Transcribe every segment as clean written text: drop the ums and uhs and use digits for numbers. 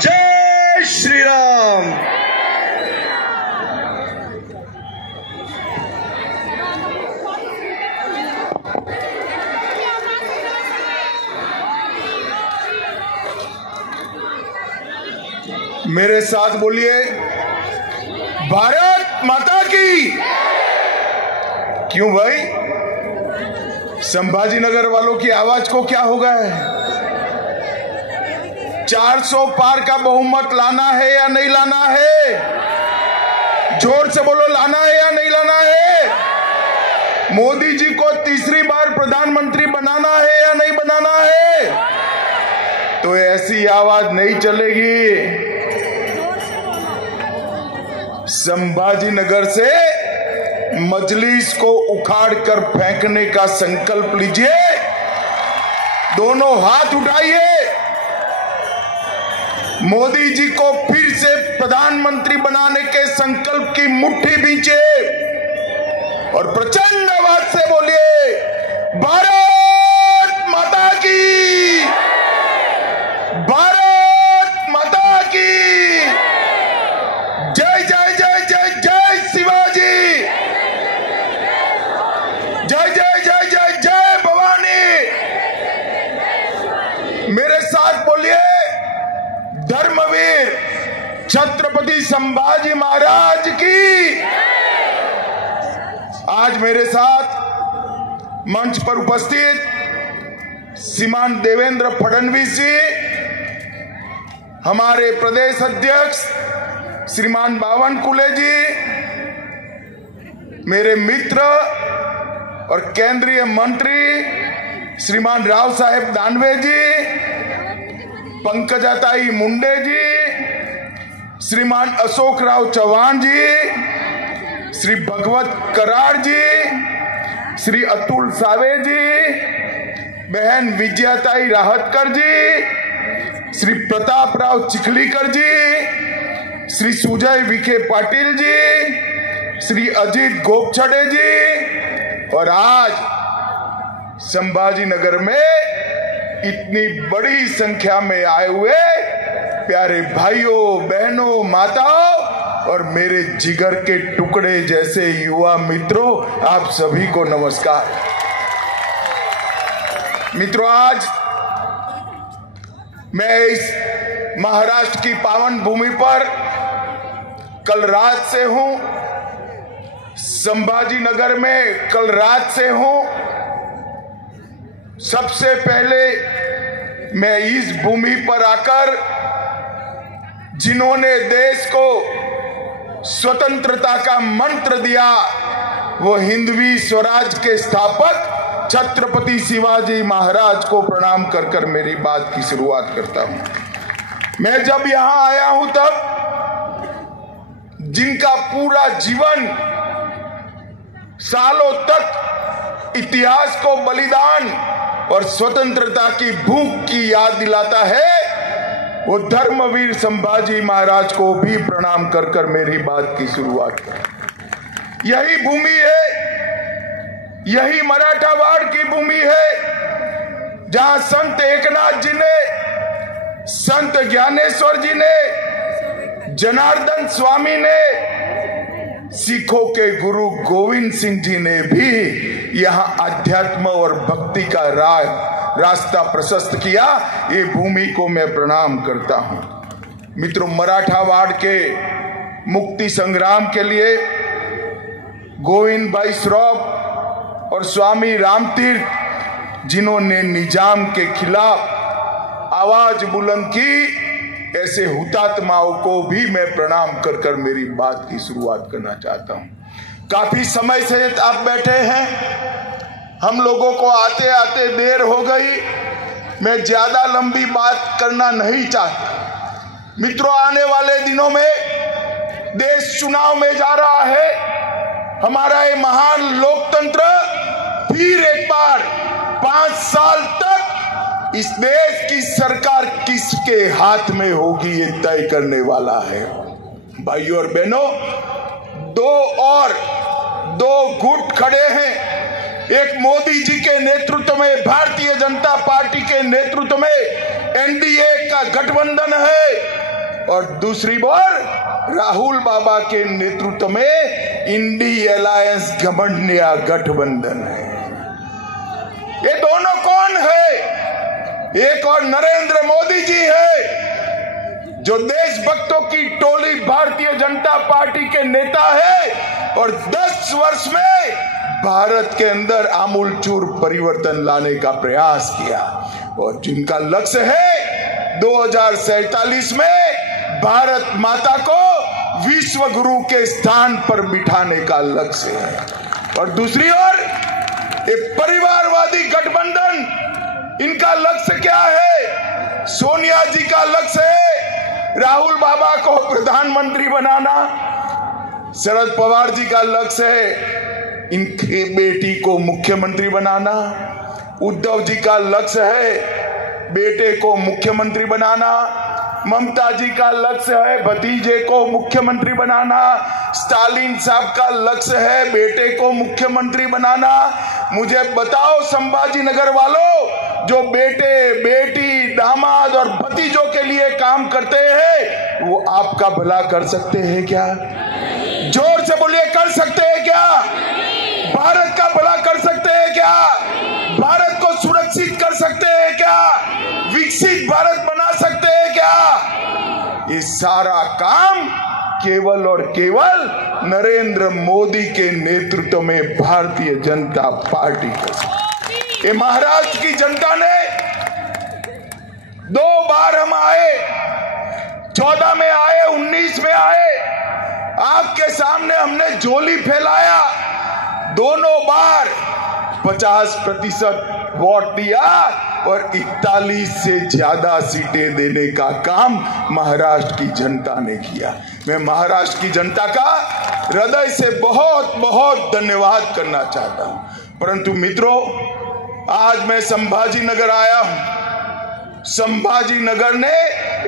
जय श्री राम। मेरे साथ बोलिए, भारत माता की। क्यों भाई, संभाजी नगर वालों की आवाज को क्या हो गया है? 400 पार का बहुमत लाना है या नहीं लाना है? जोर से बोलो, लाना है या नहीं लाना है? मोदी जी को तीसरी बार प्रधानमंत्री बनाना है या नहीं बनाना है? तो ऐसी आवाज नहीं चलेगी। संभाजी नगर से मजलिस को उखाड़ कर फेंकने का संकल्प लीजिए। दोनों हाथ उठाइए, मोदी जी को फिर से प्रधानमंत्री बनाने के संकल्प की मुट्ठी बींचे और प्रचंड आवाज से बोलिए, भारत माता की, भारत माता की। जय जय जय जय जय शिवाजी, जय जय जय जय जय भवानी। मेरे साथ बोलिए, धर्मवीर छत्रपति संभाजी महाराज की। आज मेरे साथ मंच पर उपस्थित श्रीमान देवेंद्र फडणवीस जी, हमारे प्रदेश अध्यक्ष श्रीमान बावनकुले जी, मेरे मित्र और केंद्रीय मंत्री श्रीमान राव साहेब दानवे जी, पंकजाताई मुंडे जी, श्रीमान अशोक राव चौहान जी, श्री भगवत कराड़ जी, श्री अतुल सावे जी, बहन विजयाताई राहतकर जी, श्री प्रताप राव चिखलीकर जी, श्री सुजय विखे पाटिल जी, श्री अजीत गोपछड़े जी। और आज संभाजी नगर में इतनी बड़ी संख्या में आए हुए प्यारे भाइयों बहनों माताओं और मेरे जिगर के टुकड़े जैसे युवा मित्रों, आप सभी को नमस्कार। मित्रों, आज मैं इस महाराष्ट्र की पावन भूमि पर कल रात से हूं, संभाजी नगर में कल रात से हूं। सबसे पहले मैं इस भूमि पर आकर जिन्होंने देश को स्वतंत्रता का मंत्र दिया, वो हिंदवी स्वराज के स्थापक छत्रपति शिवाजी महाराज को प्रणाम कर कर मेरी बात की शुरुआत करता हूं। मैं जब यहां आया हूं तब जिनका पूरा जीवन सालों तक इतिहास को बलिदान और स्वतंत्रता की भूख की याद दिलाता है, वो धर्मवीर संभाजी महाराज को भी प्रणाम कर कर मेरी बात की शुरुआत कर। यही भूमि है, यही मराठावाड़ की भूमि है जहां संत एकनाथ जी ने, संत ज्ञानेश्वर जी ने, जनार्दन स्वामी ने, सिखों के गुरु गोविंद सिंह जी ने भी यहां अध्यात्म और भक्ति का रास्ता प्रशस्त किया। ये भूमि को मैं प्रणाम करता हूं। मित्रों, मराठावाड़ के मुक्ति संग्राम के लिए गोविंद भाई श्रॉफ और स्वामी रामतीर्थ, जिन्होंने निजाम के खिलाफ आवाज बुलंद की, ऐसे हुतात्माओं को भी मैं प्रणाम कर कर मेरी बात की शुरुआत करना चाहता हूं। काफी समय से आप बैठे हैं, हम लोगों को आते आते देर हो गई, मैं ज्यादा लंबी बात करना नहीं चाहता। मित्रों, आने वाले दिनों में देश चुनाव में जा रहा है। हमारा ये महान लोकतंत्र फिर एक बार 5 साल तक इस देश की सरकार किसके हाथ में होगी, ये तय करने वाला है। भाइयों और बहनों, दो गुट खड़े हैं। एक मोदी जी के नेतृत्व में, भारतीय जनता पार्टी के नेतृत्व में एनडीए का गठबंधन है, और दूसरी ओर राहुल बाबा के नेतृत्व में इंडी अलायंस घमंडिया गठबंधन है। ये दोनों कौन है? एक और नरेंद्र मोदी जी है जो देशभक्तों की टोली भारतीय जनता पार्टी के नेता है और 10 वर्ष में भारत के अंदर आमूलचूल परिवर्तन लाने का प्रयास किया और जिनका लक्ष्य है 2047 में भारत माता को विश्व गुरु के स्थान पर बिठाने का लक्ष्य है। और दूसरी ओर एक परिवारवादी गठबंधन, इनका लक्ष्य क्या है? सोनिया जी का लक्ष्य है राहुल बाबा को प्रधानमंत्री बनाना, शरद पवार जी का लक्ष्य है इनकी बेटी को मुख्यमंत्री बनाना, उद्धव जी का लक्ष्य है बेटे को मुख्यमंत्री बनाना, ममता जी का लक्ष्य है भतीजे को मुख्यमंत्री बनाना, स्टालिन साहब का लक्ष्य है बेटे को मुख्यमंत्री बनाना। मुझे बताओ संभाजी नगर वालों, जो बेटे बेटी दामाद और भतीजों के लिए काम करते हैं वो आपका भला कर सकते हैं क्या? जोर से बोलिए, कर सकते हैं क्या? भारत का भला कर सकते हैं क्या? भारत को सुरक्षित कर सकते हैं क्या? विकसित भारत बना सकते हैं क्या? ये सारा काम केवल और केवल नरेंद्र मोदी के नेतृत्व में भारतीय जनता पार्टी का। ये महाराष्ट्र की जनता ने 2 बार हम आए, 14 में आए, 19 में आए, आपके सामने हमने झोली फैलाया, दोनों बार 50% वोट दिया और 41 से ज्यादा सीटें देने का काम महाराष्ट्र की जनता ने किया। मैं महाराष्ट्र की जनता का हृदय से बहुत बहुत धन्यवाद करना चाहता हूं। परंतु मित्रों, आज मैं संभाजी नगर आया हूं। संभाजी नगर ने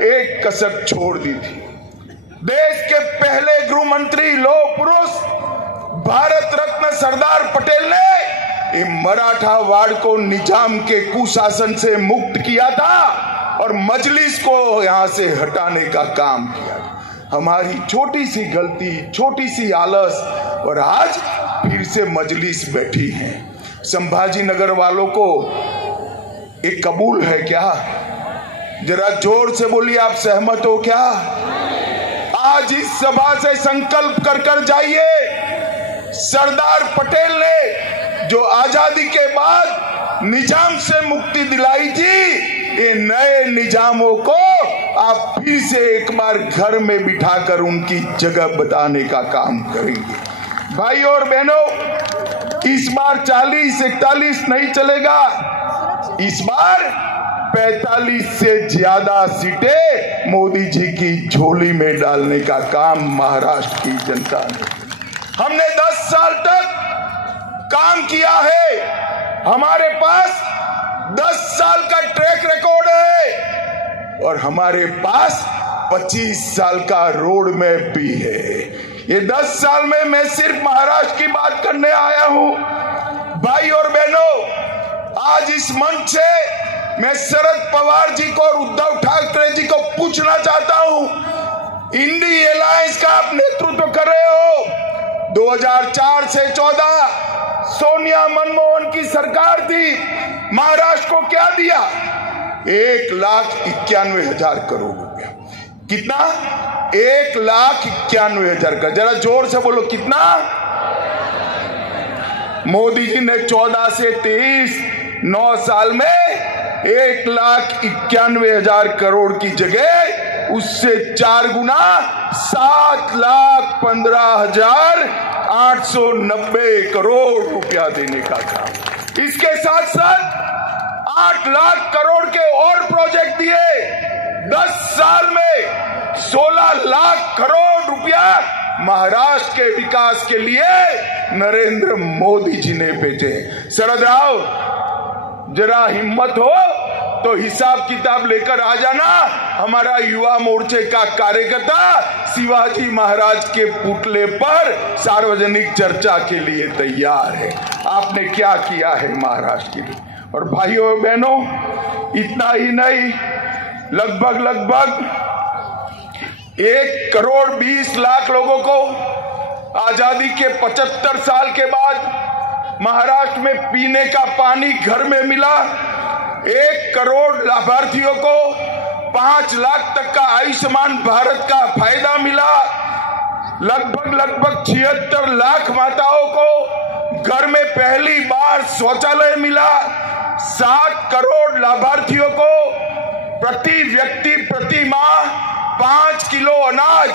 एक कसर छोड़ दी थी। देश के पहले गृह मंत्री लौह पुरुष भारत रत्न सरदार पटेल ने ये मराठा वाड़ को निजाम के कुशासन से मुक्त किया था और मजलिस को यहां से हटाने का काम किया। हमारी छोटी सी गलती, छोटी सी आलस, और आज फिर से मजलिस बैठी है। संभाजी नगर वालों को एक कबूल है क्या? जरा जोर से बोलिए, आप सहमत हो क्या? आज इस सभा से संकल्प कर कर जाइए, सरदार पटेल ने जो आजादी के बाद निजाम से मुक्ति दिलाई थी, ये नए निजामों को आप फिर से एक बार घर में बिठाकर उनकी जगह बताने का काम करेंगे। भाई और बहनों, इस बार 40-41 नहीं चलेगा, इस बार 45 से ज्यादा सीटें मोदी जी की झोली में डालने का काम महाराष्ट्र की जनता ने। हमने 10 साल तक काम किया है, हमारे पास 10 साल का ट्रैक रिकॉर्ड है और हमारे पास 25 साल का रोड मैप भी है। ये 10 साल में मैं सिर्फ महाराष्ट्र की बात करने आया हूं। भाई और बहनों, आज इस मंच से मैं शरद पवार जी को और उद्धव ठाकरे जी को पूछना चाहता हूं, इंडी अलायंस का आप नेतृत्व कर रहे हो। 2004 से 14 सोनिया मनमोहन की सरकार थी, महाराष्ट्र को क्या दिया? 1,91,000 करोड़ रुपया। कितना? 1,91,000 का। जरा जोर से बोलो, कितना? मोदी जी ने 14 से 23 9 साल में 1,91,000 करोड़ की जगह उससे 4 गुना 7,15,890 करोड़ रुपया देने का काम। इसके साथ साथ 8 लाख करोड़ के और प्रोजेक्ट दिए। 10 साल में 16 लाख करोड़ रुपया महाराष्ट्र के विकास के लिए नरेंद्र मोदी जी ने भेजे। शरद राव, जरा हिम्मत हो तो हिसाब किताब लेकर आ जाना। हमारा युवा मोर्चे का कार्यकर्ता शिवाजी महाराज के पुतले पर सार्वजनिक चर्चा के लिए तैयार है। आपने क्या किया है महाराष्ट्र के लिए। और भाइयों बहनों, इतना ही नहीं, लगभग 1,20,00,000 लोगों को आजादी के 75 साल के बाद महाराष्ट्र में पीने का पानी घर में मिला। 1 करोड़ लाभार्थियों को 5 लाख तक का आयुष्मान भारत का फायदा मिला। लगभग 76 लाख माताओं को घर में पहली बार शौचालय मिला। 7 करोड़ लाभार्थियों को प्रति व्यक्ति प्रति माह 5 किलो अनाज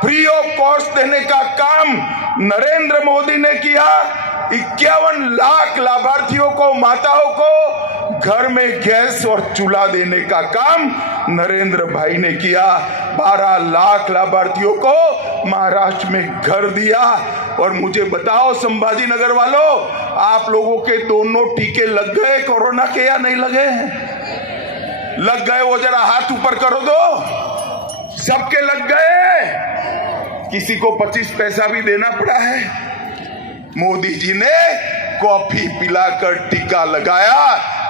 फ्री ऑफ कॉस्ट देने का काम नरेंद्र मोदी ने किया। 51 लाख लाभार्थियों को, माताओं को घर में गैस और चूल्हा देने का काम नरेंद्र भाई ने किया। 12 लाख लाभार्थियों को महाराष्ट्र में घर दिया। और मुझे बताओ संभाजी नगर वालों, आप लोगों के दोनों टीके लग गए कोरोना के या नहीं लगे? लग गए? वो जरा हाथ ऊपर करो दो। सबके लग गए, किसी को 25 पैसा भी देना पड़ा है। मोदी जी ने कॉफी पिलाकर टीका लगाया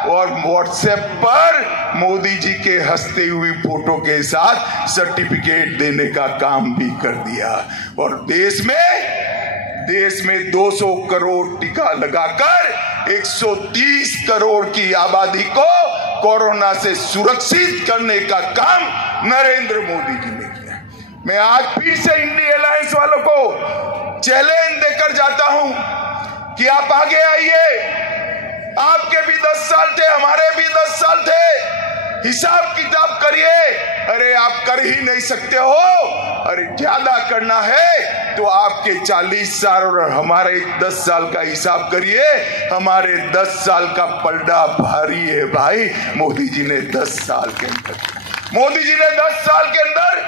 और व्हाट्सएप पर मोदी जी के हंसते हुई फोटो के साथ सर्टिफिकेट देने का काम भी कर दिया। और देश में 200 करोड़ टीका लगाकर 130 करोड़ की आबादी को कोरोना से सुरक्षित करने का काम नरेंद्र मोदी जी ने किया। मैं आज फिर से इंडिया अलायंस वालों को चैलेंज देकर जाता हूं कि आप आगे आइए। आपके भी 10 साल थे, हमारे भी 10 साल थे। हिसाब किताब करिए। अरे आप कर ही नहीं सकते हो, अरे ज्यादा करना है तो आपके 40 साल और हमारे 10 साल का हिसाब करिए। हमारे 10 साल का पलड़ा भारी है भाई। मोदी जी ने 10 साल के अंदर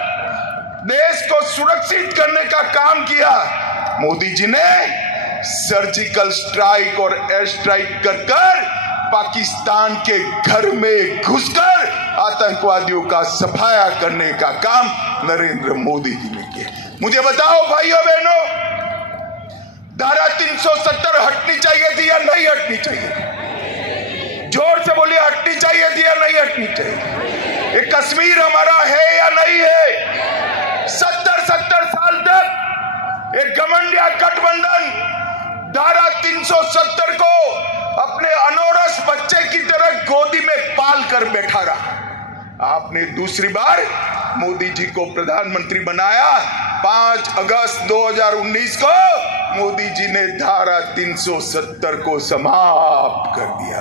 देश को सुरक्षित करने का काम किया। मोदी जी ने सर्जिकल स्ट्राइक और एयर स्ट्राइक कर पाकिस्तान के घर में घुसकर आतंकवादियों का सफाया करने का काम नरेंद्र मोदी जी ने किया। मुझे बताओ भाइयों बहनों, धारा 370 हटनी चाहिए थी या नहीं हटनी चाहिए? जोर से बोलिए, हटनी चाहिए थी या नहीं हटनी चाहिए? ये कश्मीर हमारा है या नहीं है? 70 साल तक एक घमंडिया गठबंधन धारा 370 को अपने अनौरस बच्चे की तरह गोदी में पाल कर बैठा रहा। आपने दूसरी बार मोदी जी को प्रधानमंत्री बनाया। 5 अगस्त 2019 को मोदी जी ने धारा 370 को समाप्त कर दिया।